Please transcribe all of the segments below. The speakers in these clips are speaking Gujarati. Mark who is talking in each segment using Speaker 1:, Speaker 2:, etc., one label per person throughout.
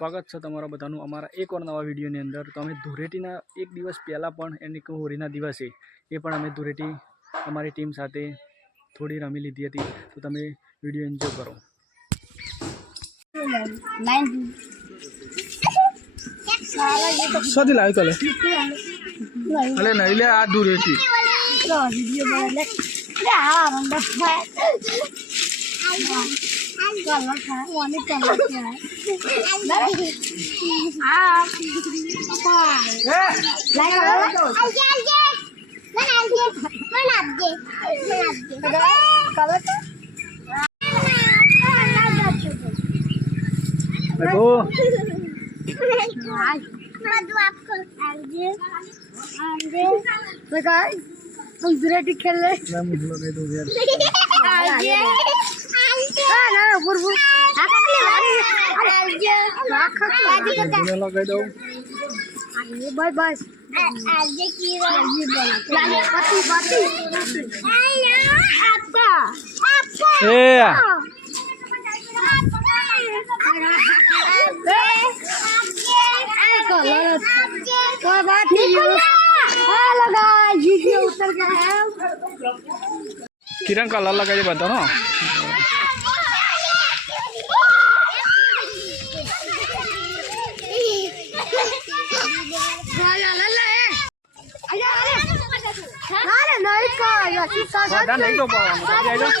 Speaker 1: સ્વાગત છે તમારા બધાનું અમારા એક વાર નવા વિડીયોની અંદર. તો અમે ધૂળેટીના એક દિવસ પહેલાં પણ એની હોળીના દિવસે એ પણ અમે ધૂળેટી અમારી ટીમ સાથે થોડી રમી લીધી હતી. તો તમે વીડિયો એન્જોય કરો.
Speaker 2: સાથી
Speaker 1: લાવી કલે?
Speaker 2: અલે નહીં લે આ ધૂળેટી ભાઈ ગુજરાતી ખેલે.
Speaker 1: દઉં
Speaker 2: બાય બાય
Speaker 3: એ
Speaker 1: किरण का लाल लगा बता ना
Speaker 2: नहीं तो
Speaker 1: पावा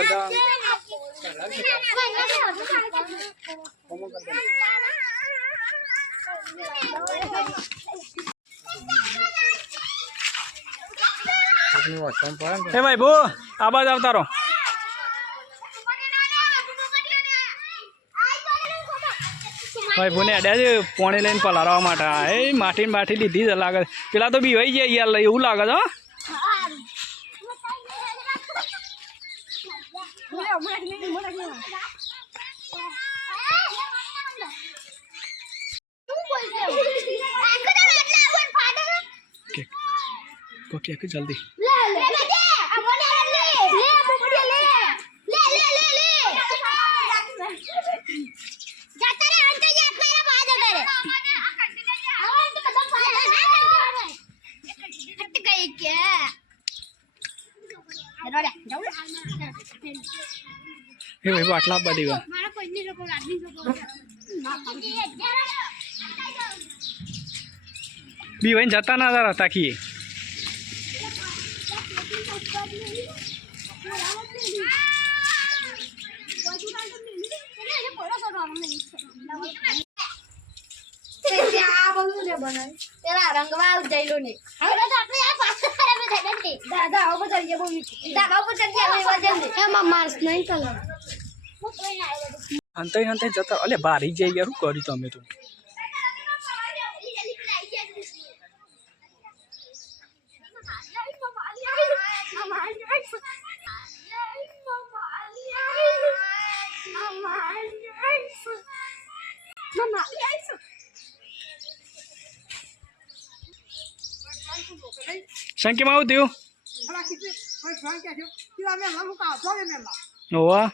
Speaker 1: બધા
Speaker 4: એ
Speaker 1: ભાઈ બો આ બાજ આવતા રહો
Speaker 3: ભાઈ,
Speaker 1: ભૂને અડ્યા છે પોણી લઈને પલાળવા માટે. એ ને માટી લીધી જ લાગે પેલા તો બી હોય જાય યાર, એવું લાગે છે, હો. ओके ओके जल्दी
Speaker 3: ले ले बेटे अब ले ले ले अब मुझे ले ले ले ले ले जाता रे अंत जात मेरा बाद अगर हम तो कदम फाड़ ना हट गई क्या? रोड़ा जाऊँ મારા કોઈ બાટલા આદમી લોકો
Speaker 1: બી વહીને જતા ના તારા તાકીએ
Speaker 5: રંગવા જઈલો ને
Speaker 3: હવે તો આપણે આ પાછા ખરાબ થઈ જશે
Speaker 2: દાદા આવો જઈએ દાદા
Speaker 5: આવો જઈએ.
Speaker 2: માર્સ નહીં કલર
Speaker 1: અંતે અંતે જતા અલે બારી જઈ ગયા શું કર્યું તમે તો? શંકીમાં આવું થયું હોવા